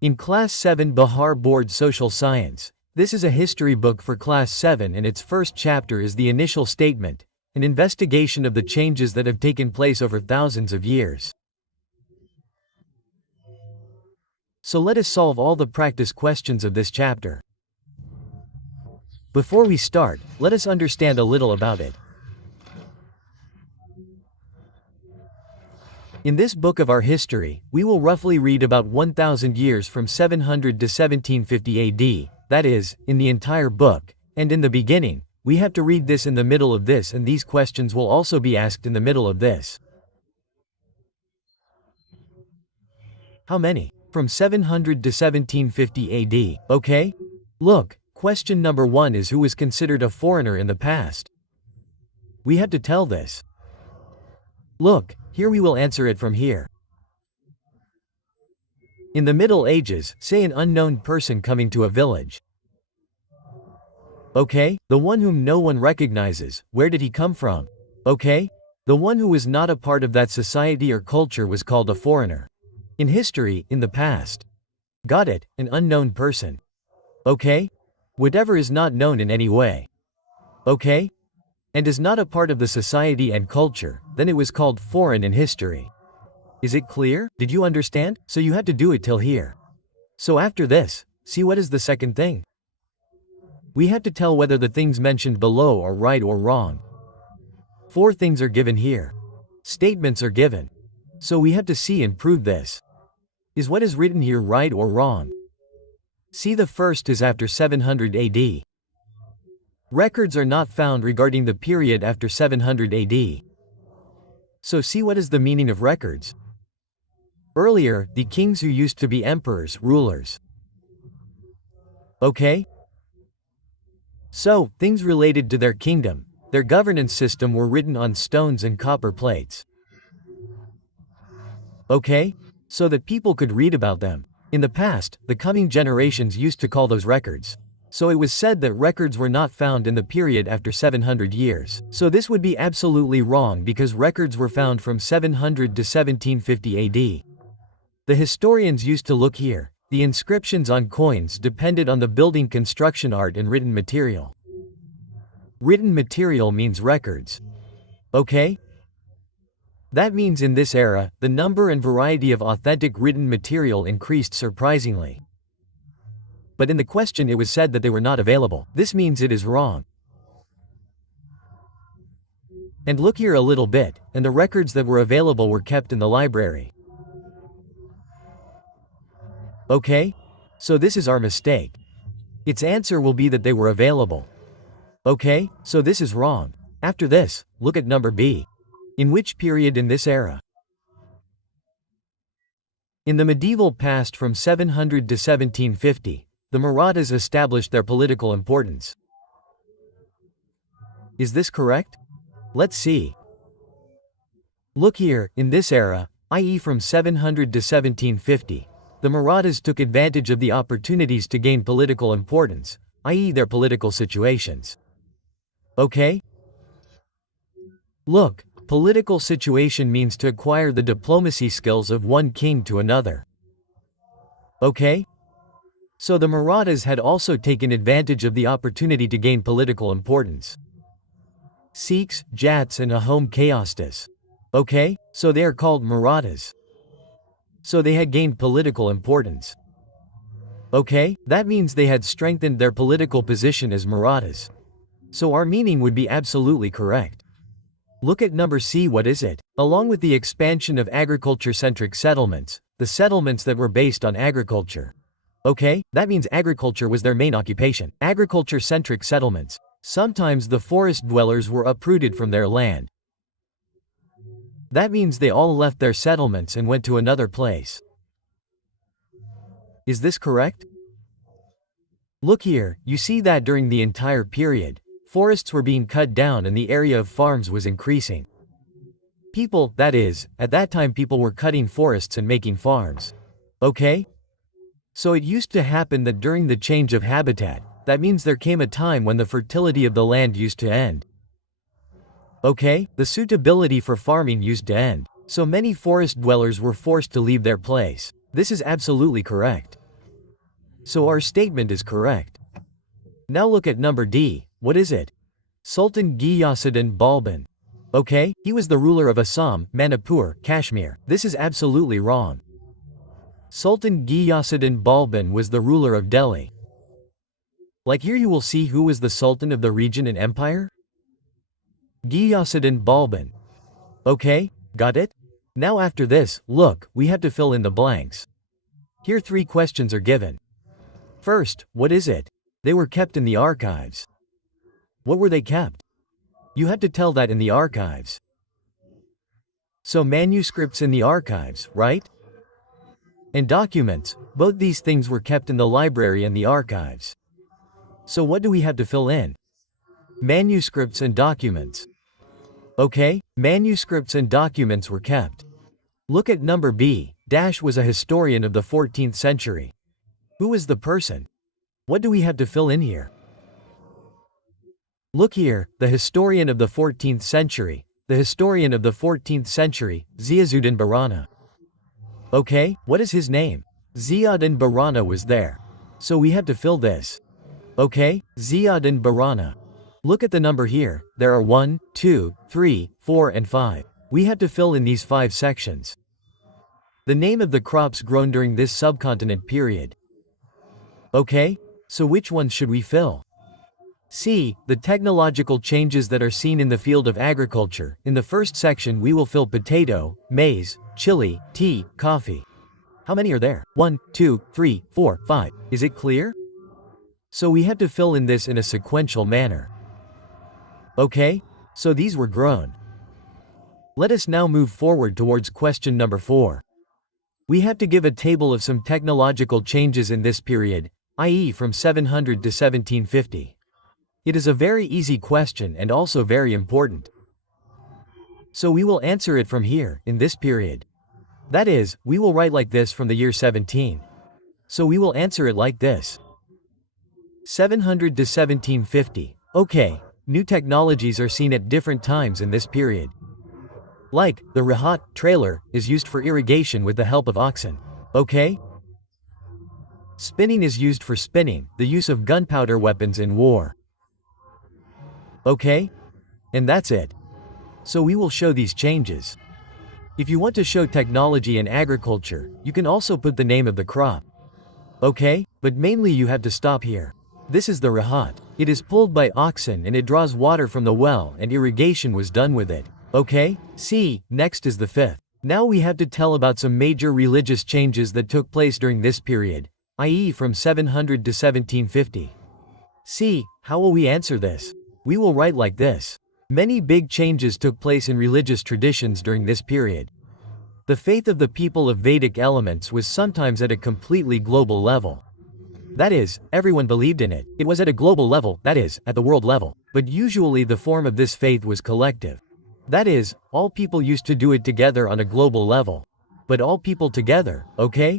In Class 7 Bihar Board Social Science, this is a history book for Class 7 and its first chapter is the initial statement, an investigation of the changes that have taken place over thousands of years. So let us solve all the practice questions of this chapter. Before we start, let us understand a little about it. In this book of our history, we will roughly read about 1,000 years from 700 to 1750 AD, that is, in the entire book, and in the beginning, we have to read this in the middle of this and these questions will also be asked in the middle of this. How many? From 700 to 1750 AD, okay? Look, question number 1 is who was considered a foreigner in the past? We have to tell this. Look, here we will answer it from here. In the Middle Ages, say an unknown person coming to a village. Okay, the one whom no one recognizes, where did he come from? Okay? The one who was not a part of that society or culture was called a foreigner. In history, in the past. Got it, an unknown person. Okay? Whatever is not known in any way. Okay? And is not a part of the society and culture, then it was called foreign in history. Is it clear? Did you understand? So you had to do it till here. So after this, see what is the second thing? We have to tell whether the things mentioned below are right or wrong. 4 things are given here. Statements are given. So we have to see and prove this. Is what is written here right or wrong? See, the first is after 700 AD. Records are not found regarding the period after 700 AD. So see, what is the meaning of records? Earlier, the kings who used to be emperors, rulers. Okay? So, things related to their kingdom, their governance system were written on stones and copper plates. Okay? So that people could read about them. In the past, the coming generations used to call those records. So it was said that records were not found in the period after 700 years. So this would be absolutely wrong because records were found from 700 to 1750 AD. The historians used to look here. The inscriptions on coins depended on the building construction art and written material. Written material means records. Okay? That means in this era, the number and variety of authentic written material increased surprisingly. But in the question it was said that they were not available. This means it is wrong. And look here a little bit, and the records that were available were kept in the library. Okay? So this is our mistake. Its answer will be that they were available. Okay? So this is wrong. After this, look at number B. In which period in this era? In the medieval past from 700 to 1750, the Marathas established their political importance. Is this correct? Let's see. Look here, in this era, i.e. from 700 to 1750, the Marathas took advantage of the opportunities to gain political importance, i.e. their political situations. Okay? Look, political situation means to acquire the diplomacy skills of one king to another. Okay? So the Marathas had also taken advantage of the opportunity to gain political importance. Sikhs, Jats and Ahom Kayastas. Okay? So they are called Marathas. So they had gained political importance. Okay? That means they had strengthened their political position as Marathas. So our meaning would be absolutely correct. Look at number C. What is it? Along with the expansion of agriculture-centric settlements, the settlements that were based on agriculture. Okay, that means agriculture was their main occupation. Agriculture-centric settlements. Sometimes the forest dwellers were uprooted from their land. That means they all left their settlements and went to another place. Is this correct? Look here, you see that during the entire period, forests were being cut down and the area of farms was increasing. People, that is, at that time people were cutting forests and making farms. Okay? So it used to happen that during the change of habitat, that means there came a time when the fertility of the land used to end. Okay? The suitability for farming used to end. So many forest dwellers were forced to leave their place. This is absolutely correct. So our statement is correct. Now look at number D. What is it? Sultan Ghiyasuddin Balban. Okay, he was the ruler of Assam, Manipur, Kashmir. This is absolutely wrong. Sultan Ghiyasuddin Balban was the ruler of Delhi. Like here you will see who was the sultan of the region and empire? Ghiyasuddin Balban. Okay, got it? Now after this, look, we have to fill in the blanks. Here 3 questions are given. First, what is it? They were kept in the archives. What were they kept? You have to tell that in the archives. So manuscripts in the archives, right? And documents, both these things were kept in the library and the archives. So what do we have to fill in? Manuscripts and documents. Okay, manuscripts and documents were kept. Look at number B. Dash was a historian of the 14th century. Who was the person? What do we have to fill in here? Look here, the historian of the 14th century. The historian of the 14th century, Ziauddin Barana. Okay, what is his name? Ziauddin Barana was there. So we have to fill this. Okay, Ziauddin Barana. Look at the number here, there are 1, 2, 3, 4 and 5. We have to fill in these 5 sections. The name of the crops grown during this subcontinent period. Okay, so which ones should we fill? C. The technological changes that are seen in the field of agriculture. In the first section we will fill potato, maize, chili, tea, coffee. How many are there? 1, 2, 3, 4, 5. Is it clear? So we have to fill in this in a sequential manner. Okay, so these were grown. Let us now move forward towards question number 4. We have to give a table of some technological changes in this period, i.e. from 700 to 1750. It is a very easy question and also very important. So we will answer it from here, in this period. That is, we will write like this from the year 17. So we will answer it like this. 700 to 1750. Okay, new technologies are seen at different times in this period. Like, the rahat, trailer, is used for irrigation with the help of oxen. Okay? Spinning is used for spinning, the use of gunpowder weapons in war. Okay? And that's it. So we will show these changes. If you want to show technology in agriculture, you can also put the name of the crop. Okay? But mainly you have to stop here. This is the rahat. It is pulled by oxen and it draws water from the well and irrigation was done with it. Okay? C. Next is the 5th. Now we have to tell about some major religious changes that took place during this period, i.e. from 700 to 1750. C. How will we answer this? We will write like this. Many big changes took place in religious traditions during this period. The faith of the people of Vedic elements was sometimes at a completely global level. That is, everyone believed in it. It was at a global level, that is, at the world level. But usually the form of this faith was collective. That is, all people used to do it together on a global level. But all people together, okay?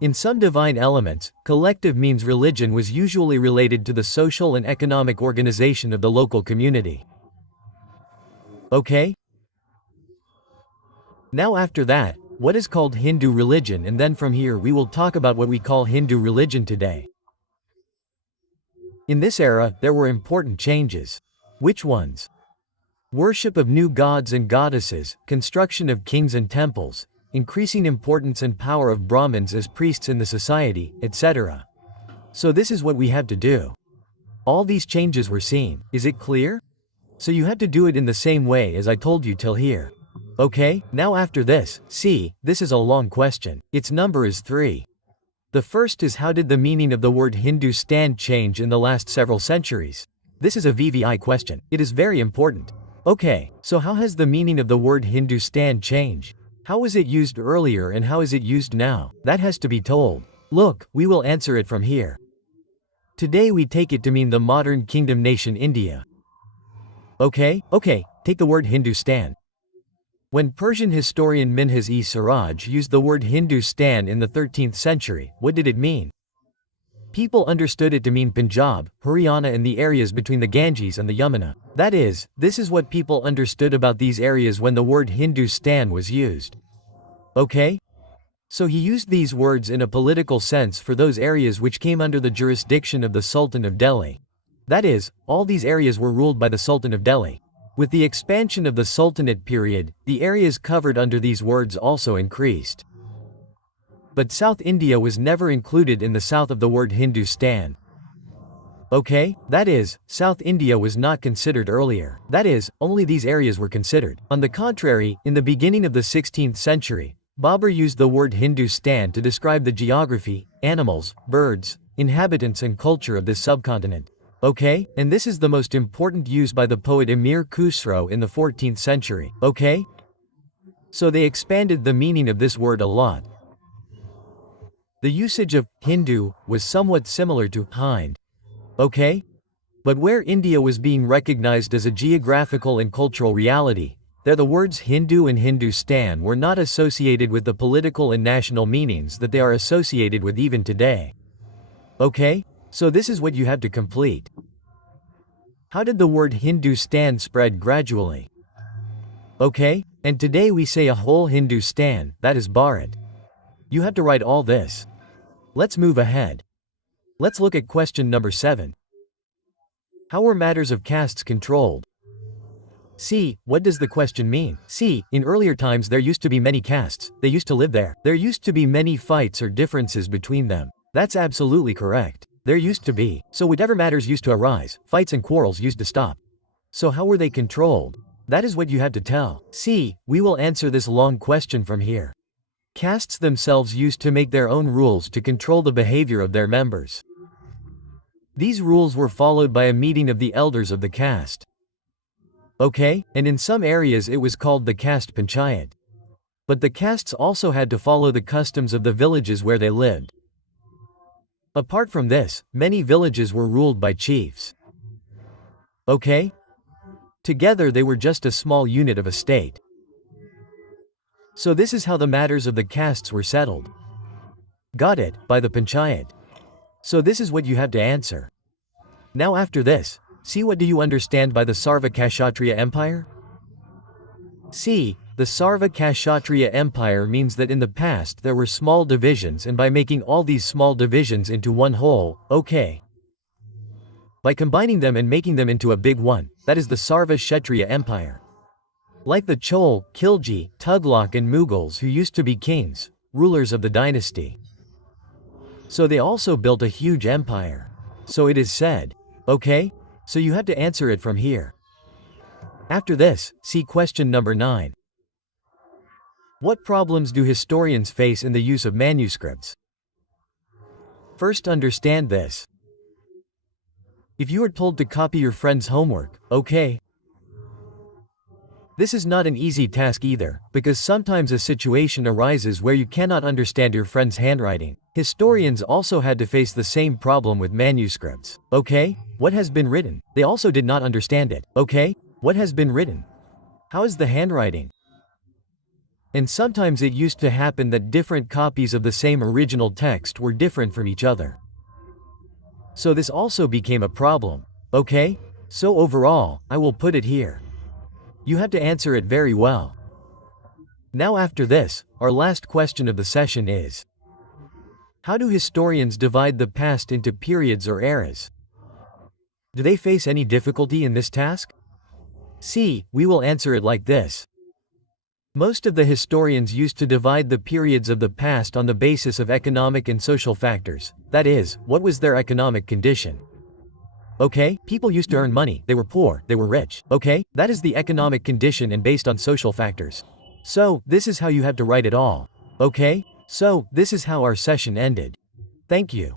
In some divine elements, collective means religion was usually related to the social and economic organization of the local community. Okay? Now after that, what is called Hindu religion, and then from here we will talk about what we call Hindu religion today. In this era, there were important changes. Which ones? Worship of new gods and goddesses, construction of kings and temples, increasing importance and power of Brahmins as priests in the society, etc. So this is what we have to do. All these changes were seen. Is it clear? So you have to do it in the same way as I told you till here. Okay, now after this, see, this is a long question. Its number is 3. The first is how did the meaning of the word Hindustan change in the last several centuries? This is a VVI question. It is very important. Okay, so how has the meaning of the word Hindustan changed? How was it used earlier and how is it used now? That has to be told. Look, we will answer it from here. Today we take it to mean the modern kingdom nation India. Okay, take the word Hindustan. When Persian historian Minhas-e-Siraj used the word Hindustan in the 13th century, what did it mean? People understood it to mean Punjab, Haryana and the areas between the Ganges and the Yamuna. That is, this is what people understood about these areas when the word Hindustan was used. Okay? So he used these words in a political sense for those areas which came under the jurisdiction of the Sultan of Delhi. That is, all these areas were ruled by the Sultan of Delhi. With the expansion of the Sultanate period, the areas covered under these words also increased. But South India was never included in the south of the word Hindustan. Okay, that is, South India was not considered earlier. That is, only these areas were considered. On the contrary, in the beginning of the 16th century, Babur used the word Hindustan to describe the geography, animals, birds, inhabitants and culture of this subcontinent. Okay, and this is the most important use by the poet Amir Khusro in the 14th century. Okay? So they expanded the meaning of this word a lot. The usage of Hindu was somewhat similar to Hind. Okay? But where India was being recognized as a geographical and cultural reality, there the words Hindu and Hindustan were not associated with the political and national meanings that they are associated with even today. Okay? So this is what you have to complete. How did the word Hindustan spread gradually? Okay? And today we say a whole Hindustan, that is Bharat. You have to write all this. Let's move ahead. Let's look at question number 7. How were matters of castes controlled? C. What does the question mean? C. In earlier times there used to be many castes, they used to live there. There used to be many fights or differences between them. That's absolutely correct. There used to be. So whatever matters used to arise, fights and quarrels used to stop. So how were they controlled? That is what you had to tell. C. We will answer this long question from here. Castes themselves used to make their own rules to control the behavior of their members. These rules were followed by a meeting of the elders of the caste. Okay, and in some areas it was called the caste panchayat. But the castes also had to follow the customs of the villages where they lived. Apart from this, many villages were ruled by chiefs. Okay? Together they were just a small unit of a state. So this is how the matters of the castes were settled. Got it, by the panchayat. So this is what you have to answer. Now after this, see what do you understand by the Sarva Kshatriya Empire? C. The Sarva Kshatriya Empire means that in the past there were small divisions and by making all these small divisions into one whole, okay. By combining them and making them into a big one, that is the Sarva Kshatriya Empire. Like the Chol, Khilji, Tughlaq and Mughals who used to be kings, rulers of the dynasty. So they also built a huge empire. So it is said. Okay? So you have to answer it from here. After this, see question number 9. What problems do historians face in the use of manuscripts? First, understand this. If you are told to copy your friend's homework, okay? This is not an easy task either, because sometimes a situation arises where you cannot understand your friend's handwriting. Historians also had to face the same problem with manuscripts. Okay? What has been written? They also did not understand it. Okay? What has been written? How is the handwriting? And sometimes it used to happen that different copies of the same original text were different from each other. So this also became a problem. Okay? So overall, I will put it here. You have to answer it very well. Now after this, our last question of the session is: how do historians divide the past into periods or eras? Do they face any difficulty in this task? C. We will answer it like this. Most of the historians used to divide the periods of the past on the basis of economic and social factors, that is, what was their economic condition. Okay, people used to earn money, they were poor, they were rich, okay, that is the economic condition and based on social factors. So, this is how you have to write it all. Okay? So, this is how our session ended. Thank you.